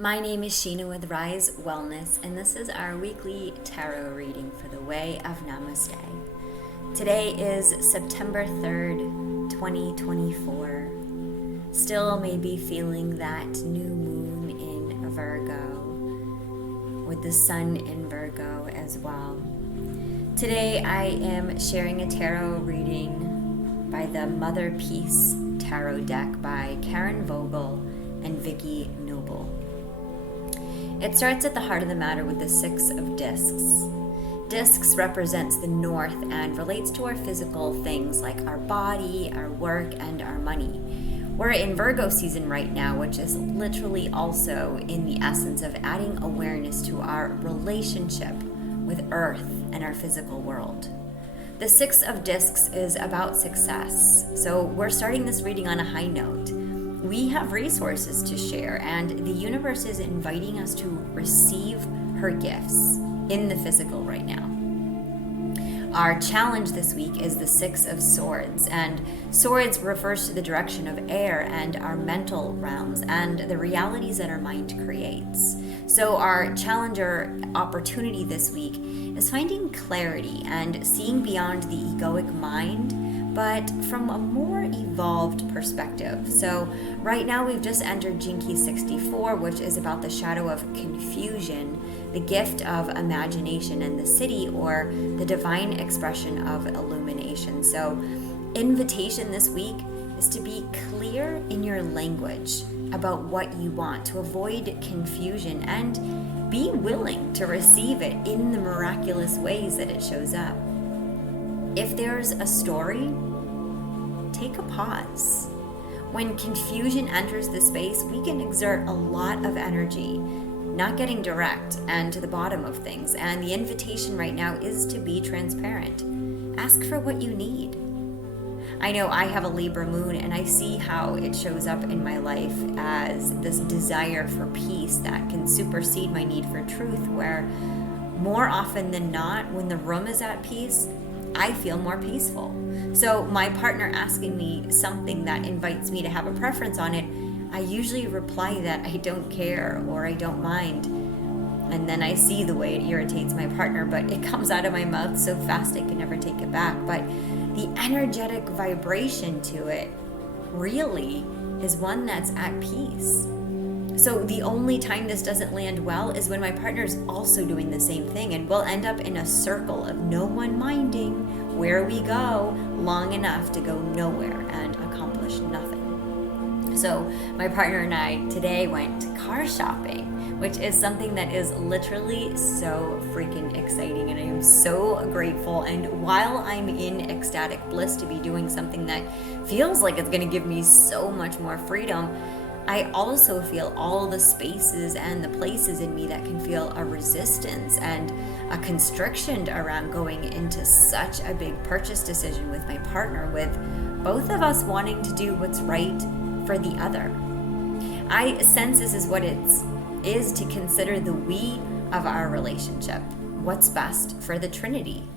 My name is Sheena with Rise Wellness, and this is our weekly tarot reading for the Way of Namaste. Today is September 3rd, 2024. Still maybe feeling that new moon in Virgo, with the sun in Virgo as well. Today I am sharing a tarot reading by the Motherpeace tarot deck by Karen Vogel and Vicki. It starts at the heart of the matter with the Six of Discs. Discs represents the north and relates to our physical things like our body, our work, and our money. We're in Virgo season right now, which is literally also in the essence of adding awareness to our relationship with Earth and our physical world. The Six of Discs is about success, so we're starting this reading on a high note. We have resources to share, and the universe is inviting us to receive her gifts in the physical right now. Our challenge this week is the Six of Swords, and swords refers to the direction of air and our mental realms and the realities that our mind creates. So our challenge or opportunity this week is finding clarity and seeing beyond the egoic mind, but from a more evolved perspective. So right now we've just entered Jinki 64, which is about the shadow of confusion, the gift of imagination, and the city, or the divine expression of illumination. So invitation this week is to be clear in your language about what you want, to avoid confusion, and be willing to receive it in the miraculous ways that it shows up. If there's a story, take a pause. When confusion enters the space, we can exert a lot of energy, not getting direct and to the bottom of things. And the invitation right now is to be transparent. Ask for what you need. I know I have a Libra moon, and I see how it shows up in my life as this desire for peace that can supersede my need for truth, where more often than not, when the room is at peace, I feel more peaceful. So my partner asking me something that invites me to have a preference on it, I usually reply that I don't care or I don't mind. And then I see the way it irritates my partner, but it comes out of my mouth so fast I can never take it back. But the energetic vibration to it really is one that's at peace. So the only time this doesn't land well is when my partner's also doing the same thing, and we'll end up in a circle of no one minding where we go long enough to go nowhere and accomplish nothing. So my partner and I today went car shopping, which is something that is literally so freaking exciting, and I am so grateful. And while I'm in ecstatic bliss to be doing something that feels like it's going to give me so much more freedom, I also feel all the spaces and the places in me that can feel a resistance and a constriction around going into such a big purchase decision with my partner, with both of us wanting to do what's right for the other. I sense this is what it is to consider the we of our relationship, what's best for the Trinity.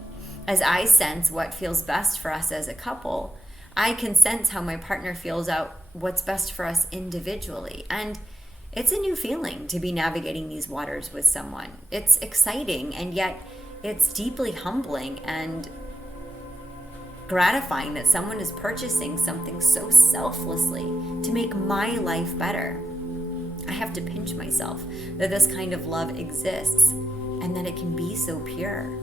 As I sense what feels best for us as a couple, I can sense how my partner feels out what's best for us individually. And it's a new feeling to be navigating these waters with someone. It's exciting, and yet it's deeply humbling and gratifying that someone is purchasing something so selflessly to make my life better. I have to pinch myself that this kind of love exists and that it can be so pure.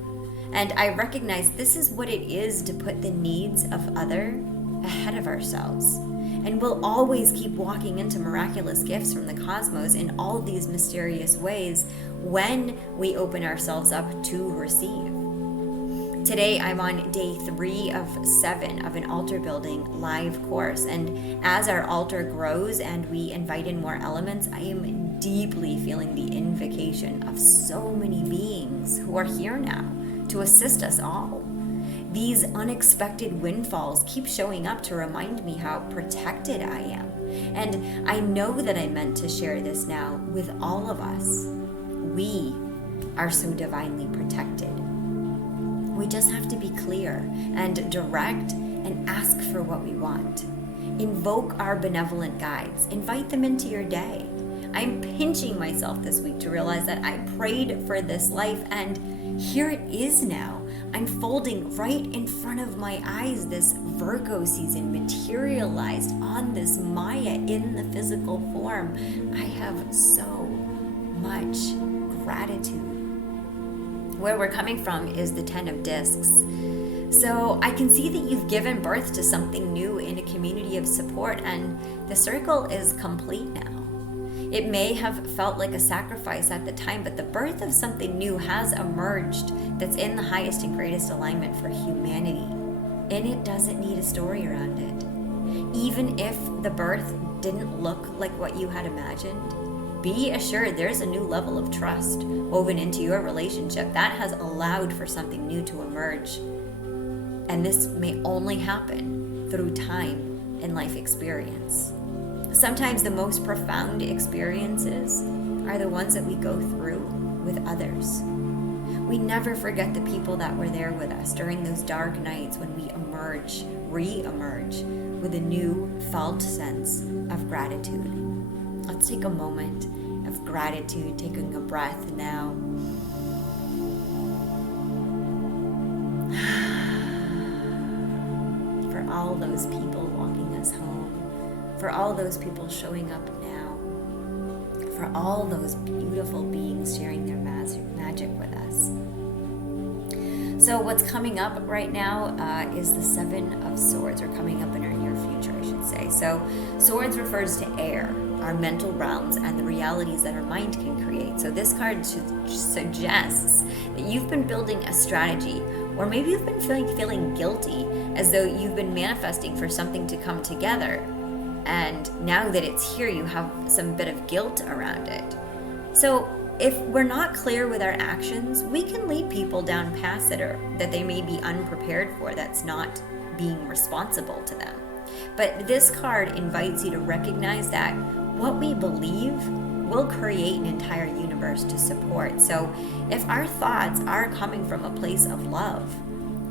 And I recognize this is what it is to put the needs of other ahead of ourselves. And we'll always keep walking into miraculous gifts from the cosmos in all these mysterious ways when we open ourselves up to receive. Today I'm on day 3 of 7 of an altar building live course, and as our altar grows and we invite in more elements, I am deeply feeling the invocation of so many beings who are here now to assist us all. These unexpected windfalls keep showing up to remind me how protected I am. And I know that I'm meant to share this now with all of us. We are so divinely protected. We just have to be clear and direct and ask for what we want. Invoke our benevolent guides. Invite them into your day. I'm pinching myself this week to realize that I prayed for this life, and here it is now, unfolding right in front of my eyes. This Virgo season materialized on this Maya in the physical form. I have so much gratitude. Where we're coming from is the 10 of discs. So I can see that you've given birth to something new in a community of support, and the circle is complete now. It may have felt like a sacrifice at the time, but the birth of something new has emerged that's in the highest and greatest alignment for humanity. And it doesn't need a story around it. Even if the birth didn't look like what you had imagined, be assured there's a new level of trust woven into your relationship that has allowed for something new to emerge. And this may only happen through time and life experience. Sometimes the most profound experiences are the ones that we go through with others. We never forget the people that were there with us during those dark nights when we re-emerge with a new felt sense of gratitude. Let's take a moment of gratitude, taking a breath now. For all those people walking us home, for all those people showing up now, for all those beautiful beings sharing their magic with us. So what's coming up right now is the 7 of Swords, or coming up in our near future, I should say. So Swords refers to air, our mental realms, and the realities that our mind can create. So this card suggests that you've been building a strategy, or maybe you've been feeling guilty, as though you've been manifesting for something to come together. And now that it's here, you have some bit of guilt around it. So if we're not clear with our actions, we can lead people down paths that they may be unprepared for, that's not being responsible to them. But this card invites you to recognize that what we believe will create an entire universe to support. So if our thoughts are coming from a place of love,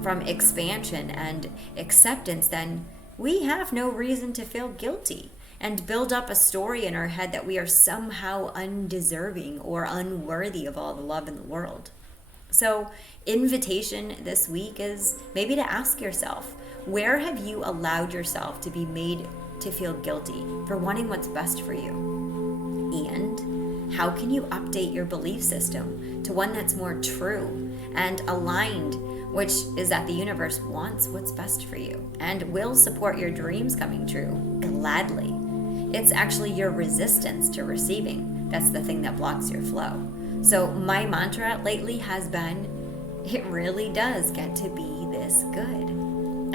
from expansion and acceptance, then we have no reason to feel guilty and build up a story in our head that we are somehow undeserving or unworthy of all the love in the world. So, invitation this week is maybe to ask yourself, where have you allowed yourself to be made to feel guilty for wanting what's best for you? And how can you update your belief system to one that's more true and aligned, which is that the universe wants what's best for you and will support your dreams coming true gladly. It's actually your resistance to receiving that's the thing that blocks your flow. So my mantra lately has been, it really does get to be this good.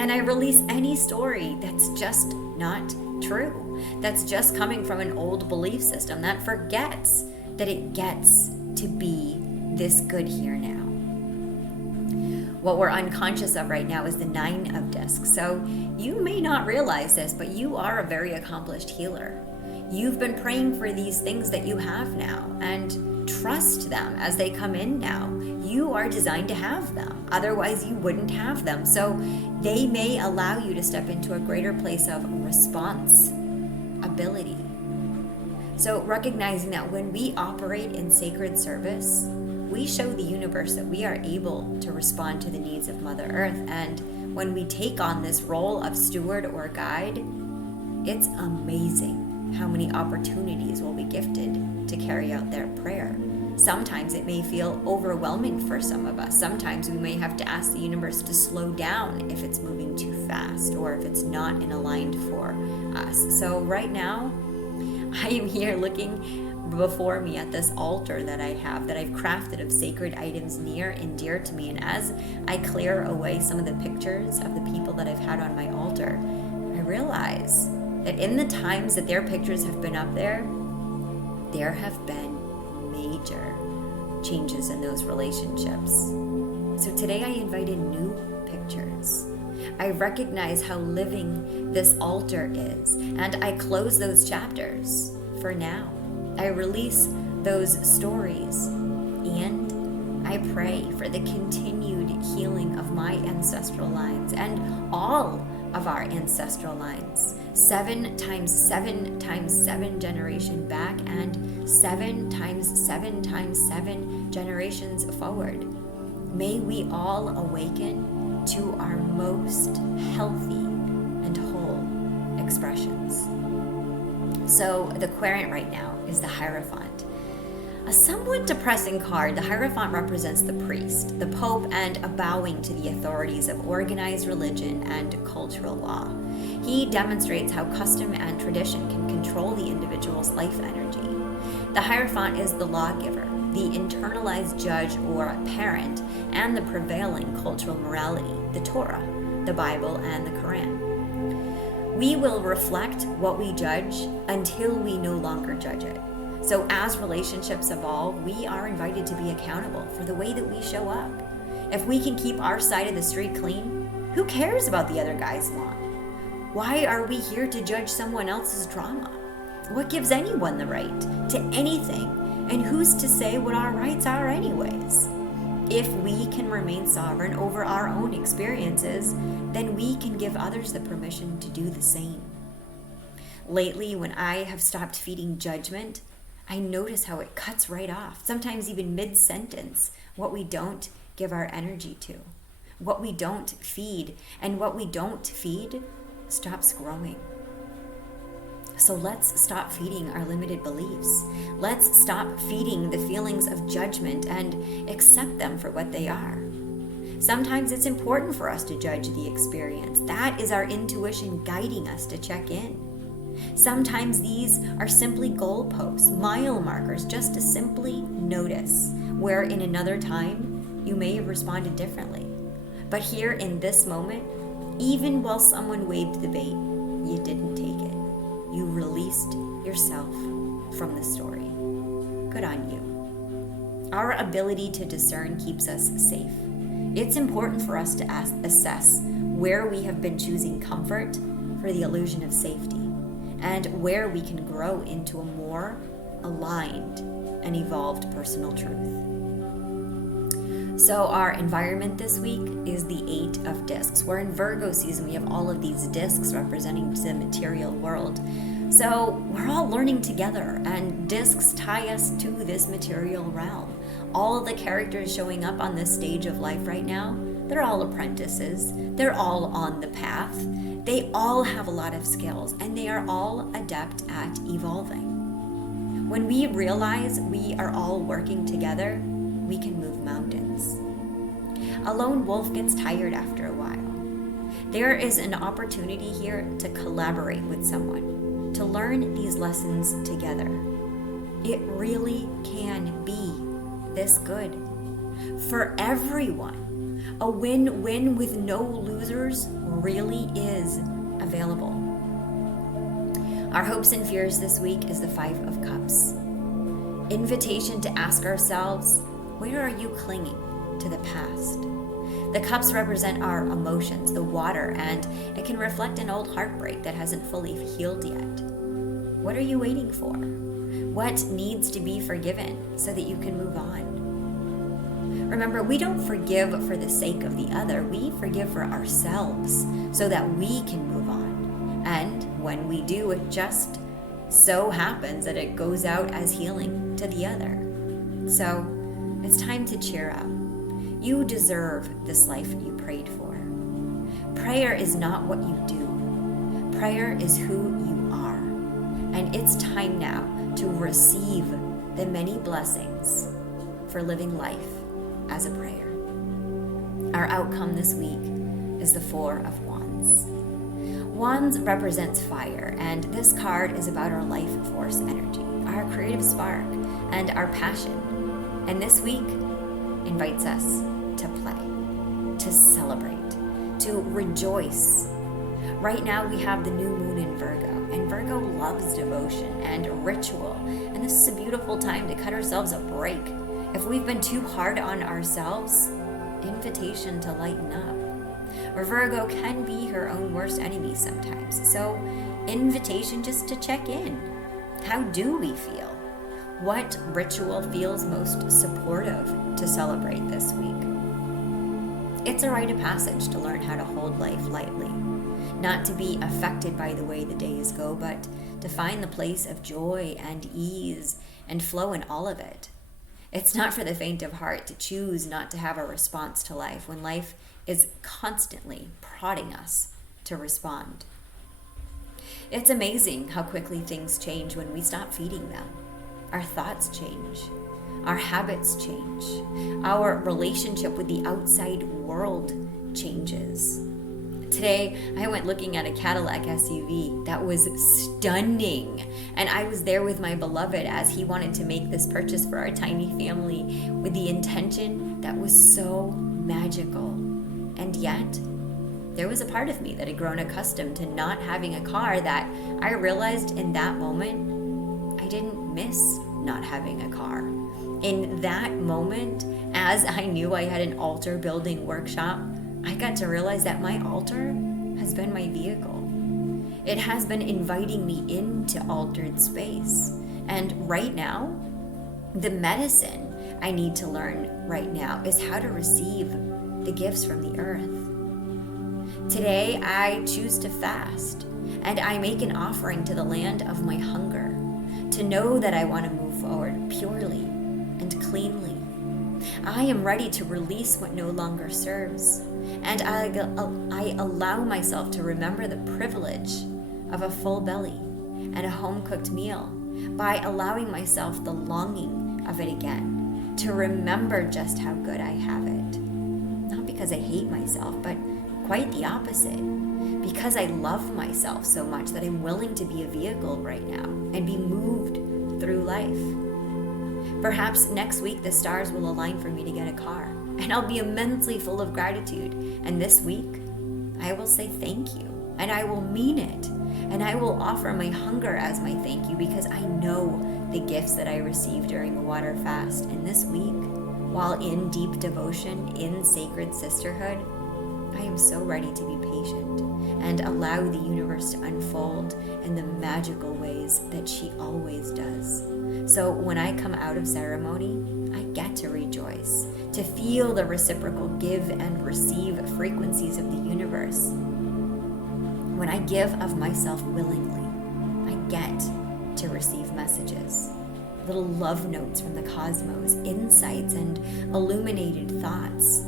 And I release any story that's just not true, that's just coming from an old belief system that forgets that it gets to be this good here now. What we're unconscious of right now is the 9 of discs. So you may not realize this, but you are a very accomplished healer. You've been praying for these things that you have now, and trust them as they come in now. You are designed to have them. Otherwise, you wouldn't have them. So they may allow you to step into a greater place of response ability. So recognizing that when we operate in sacred service, we show the universe that we are able to respond to the needs of Mother Earth. And when we take on this role of steward or guide, it's amazing how many opportunities will be gifted to carry out their prayer. Sometimes it may feel overwhelming for some of us. Sometimes we may have to ask the universe to slow down if it's moving too fast or if it's not in aligned for us. So right now, I am here looking before me at this altar that I have, that I've crafted of sacred items near and dear to me. And as I clear away some of the pictures of the people that I've had on my altar, I realize that in the times that their pictures have been up there have been major changes in those relationships. So today I invited new pictures. I recognize how living this altar is, and I close those chapters for now. I release those stories, and I pray for the continued healing of my ancestral lines and all of our ancestral lines, 7 times 7 times 7 generation back, and 7 times 7 times 7 generations forward. May we all awaken to our most healthy and whole expressions. So the querent right now is the Hierophant. A somewhat depressing card, the Hierophant represents the priest, the Pope, and a bowing to the authorities of organized religion and cultural law. He demonstrates how custom and tradition can control the individual's life energy. The Hierophant is the lawgiver, the internalized judge or parent, and the prevailing cultural morality, the Torah, the Bible, and the Quran. We will reflect what we judge until we no longer judge it. So as relationships evolve, we are invited to be accountable for the way that we show up. If we can keep our side of the street clean, who cares about the other guy's lawn? Why are we here to judge someone else's drama? What gives anyone the right to anything? And who's to say what our rights are anyways? If we can remain sovereign over our own experiences, then we can give others the permission to do the same. Lately, when I have stopped feeding judgment, I notice how it cuts right off, sometimes even mid-sentence, what we don't give our energy to, what we don't feed, and what we don't feed stops growing. So let's stop feeding our limited beliefs. Let's stop feeding the feelings of judgment and accept them for what they are. Sometimes it's important for us to judge the experience. That is our intuition guiding us to check in. Sometimes these are simply goalposts, mile markers, just to simply notice, where in another time you may have responded differently. But here in this moment, even while someone waved the bait, you didn't take it. You released yourself from the story. Good on you. Our ability to discern keeps us safe. It's important for us to assess where we have been choosing comfort for the illusion of safety, and where we can grow into a more aligned and evolved personal truth. So our environment this week is the 8 of discs. We're in Virgo season. We have all of these discs representing the material world. So we're all learning together, and discs tie us to this material realm. All of the characters showing up on this stage of life right now, they're all apprentices. They're all on the path. They all have a lot of skills, and they are all adept at evolving. When we realize we are all working together, we can move mountains. A lone wolf gets tired after a while. There is an opportunity here to collaborate with someone, to learn these lessons together. It really can be this good for everyone. A win-win with no losers really is available. Our hopes and fears this week is the 5 of Cups. Invitation to ask ourselves, where are you clinging to the past? The cups represent our emotions, the water, and it can reflect an old heartbreak that hasn't fully healed yet. What are you waiting for? What needs to be forgiven so that you can move on? Remember, we don't forgive for the sake of the other. We forgive for ourselves so that we can move on. And when we do, it just so happens that it goes out as healing to the other. So it's time to cheer up. You deserve this life you prayed for. Prayer is not what you do. Prayer is who you are. And it's time now to receive the many blessings for living life as a prayer. Our outcome this week is the 4 of Wands. Wands represents fire, and this card is about our life force energy, our creative spark, and our passion. And this week invites us to play, to celebrate, to rejoice. Right now we have the new moon in Virgo, and Virgo loves devotion and ritual, and this is a beautiful time to cut ourselves a break. If we've been too hard on ourselves, invitation to lighten up. Or Virgo can be her own worst enemy sometimes, so invitation just to check in. How do we feel? What ritual feels most supportive to celebrate this week? It's a rite of passage to learn how to hold life lightly. not to be affected by the way the days go, but to find the place of joy and ease and flow in all of it. It's not for the faint of heart to choose not to have a response to life when life is constantly prodding us to respond. It's amazing how quickly things change when we stop feeding them. Our thoughts change. Our habits change. Our relationship with the outside world changes. Today, I went looking at a Cadillac SUV that was stunning. And I was there with my beloved as he wanted to make this purchase for our tiny family with the intention that was so magical. And yet, there was a part of me that had grown accustomed to not having a car that I realized in that moment, I didn't miss not having a car. In that moment, as I knew I had an altar building workshop, I got to realize that my altar has been my vehicle. It has been inviting me into altered space. And right now, the medicine I need to learn right now is how to receive the gifts from the earth. Today, I choose to fast, and I make an offering to the land of my hunger, to know that I want to move forward purely and cleanly. I am ready to release what no longer serves, and I allow myself to remember the privilege of a full belly and a home-cooked meal by allowing myself the longing of it again, to remember just how good I have it. Not because I hate myself, but quite the opposite. Because I love myself so much that I'm willing to be a vehicle right now and be moved through life. Perhaps next week the stars will align for me to get a car, and I'll be immensely full of gratitude. And this week, I will say thank you, and I will mean it, and I will offer my hunger as my thank you because I know the gifts that I received during the water fast. And this week, while in deep devotion, in sacred sisterhood, I am so ready to be patient and allow the universe to unfold in the magical ways that she always does. So when I come out of ceremony, I get to rejoice, to feel the reciprocal give and receive frequencies of the universe. When I give of myself willingly, I get to receive messages, little love notes from the cosmos, insights and illuminated thoughts,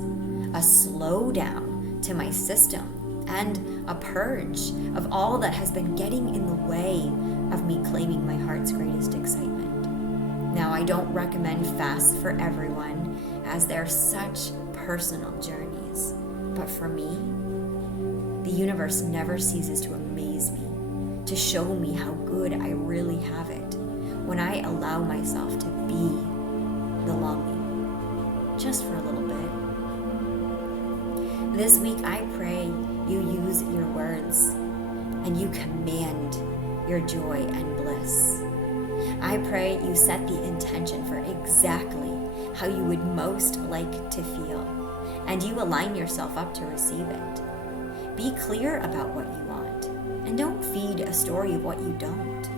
a slowdown to my system, and a purge of all that has been getting in the way of me claiming my heart's greatest excitement. Now, I don't recommend fasts for everyone, as they're such personal journeys. But for me, the universe never ceases to amaze me, to show me how good I really have it, when I allow myself to be the longing, just for a little bit. This week, I pray you use your words and you command your joy and bliss. I pray you set the intention for exactly how you would most like to feel, and you align yourself up to receive it. Be clear about what you want, and don't feed a story of what you don't.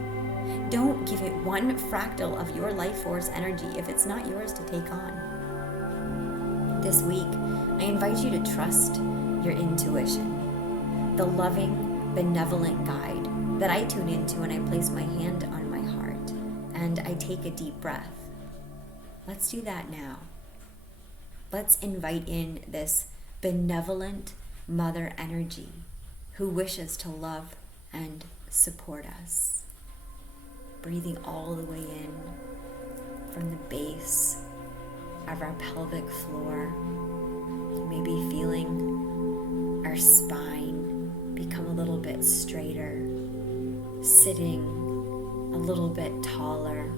Don't give it one fractal of your life force energy if it's not yours to take on. This week, I invite you to trust your intuition, the loving, benevolent guide that I tune into when I place my hand on my heart and I take a deep breath. Let's do that now. Let's invite in this benevolent mother energy who wishes to love and support us. Breathing all the way in from the base of our pelvic floor, maybe feeling our spine become a little bit straighter, sitting a little bit taller.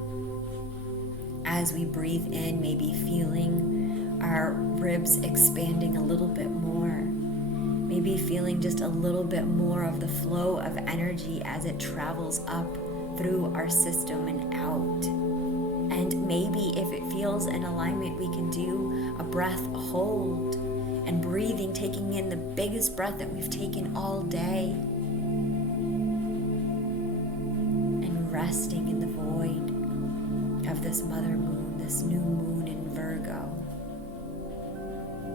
As we breathe in, maybe feeling our ribs expanding a little bit more, maybe feeling just a little bit more of the flow of energy as it travels up through our system and out. And maybe if it feels in alignment, we can do a breath hold and breathing, taking in the biggest breath that we've taken all day and resting in the void of this mother moon, this new moon in Virgo.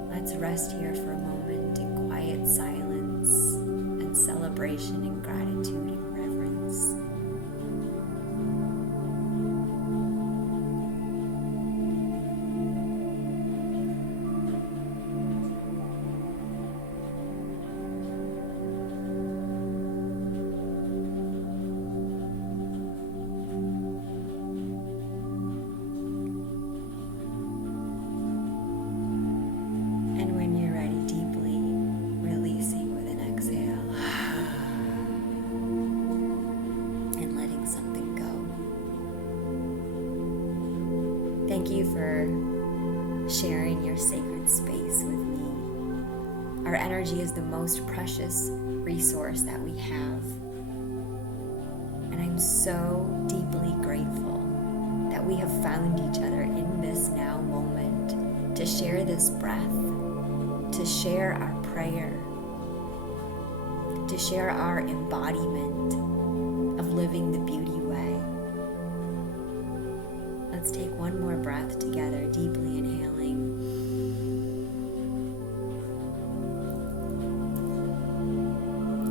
Let's rest here for a moment in quiet silence and and celebration and gratitude and reverence. Thank you for sharing your sacred space with me. Our energy is the most precious resource that we have. And I'm so deeply grateful that we have found each other in this now moment to share this breath, to share our prayer, to share our embodiment of living the beauty way. Let's take one more breath together, deeply inhaling.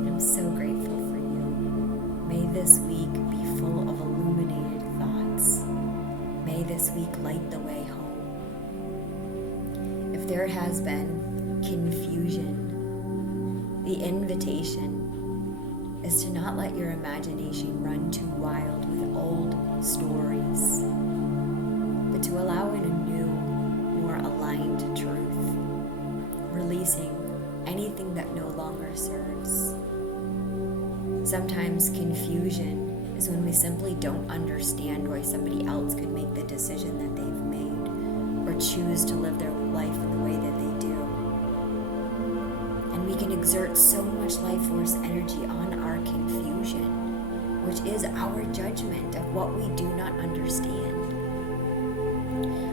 I'm so grateful for you. May this week be full of illuminated thoughts. May this week light the way home. If there has been confusion, the invitation is to not let your imagination run too wild with old stories, but to allow in a new, more aligned truth, releasing anything that no longer serves. Sometimes confusion is when we simply don't understand why somebody else could make the decision that they've made or choose to live their life in the way that they do. And we can exert so much life force energy on our confusion, which is our judgment of what we do not understand.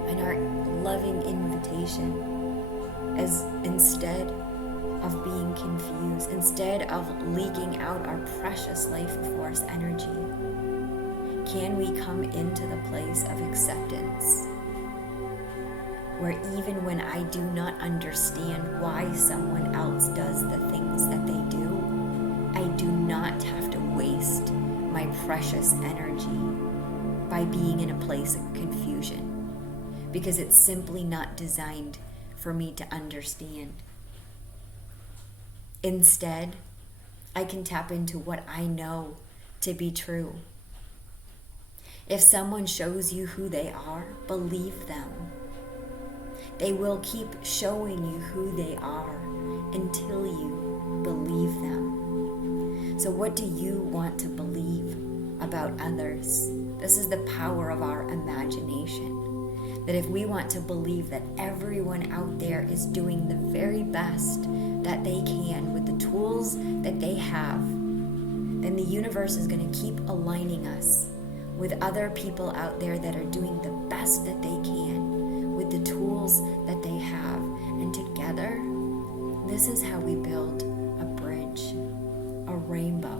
And our loving invitation is, instead of being confused, instead of leaking out our precious life force energy, can we come into the place of acceptance, where even when I do not understand why someone else does the things that they do, I do not have to waste my precious energy by being in a place of confusion, because it's simply not designed for me to understand. Instead, I can tap into what I know to be true. If someone shows you who they are, believe them. They will keep showing you who they are until you believe them. So what do you want to believe about others? This is the power of our imagination. That if we want to believe that everyone out there is doing the very best that they can with the tools that they have, then the universe is going to keep aligning us with other people out there that are doing the best that they can with the tools that they have. And together, this is how we build a bridge, a rainbow,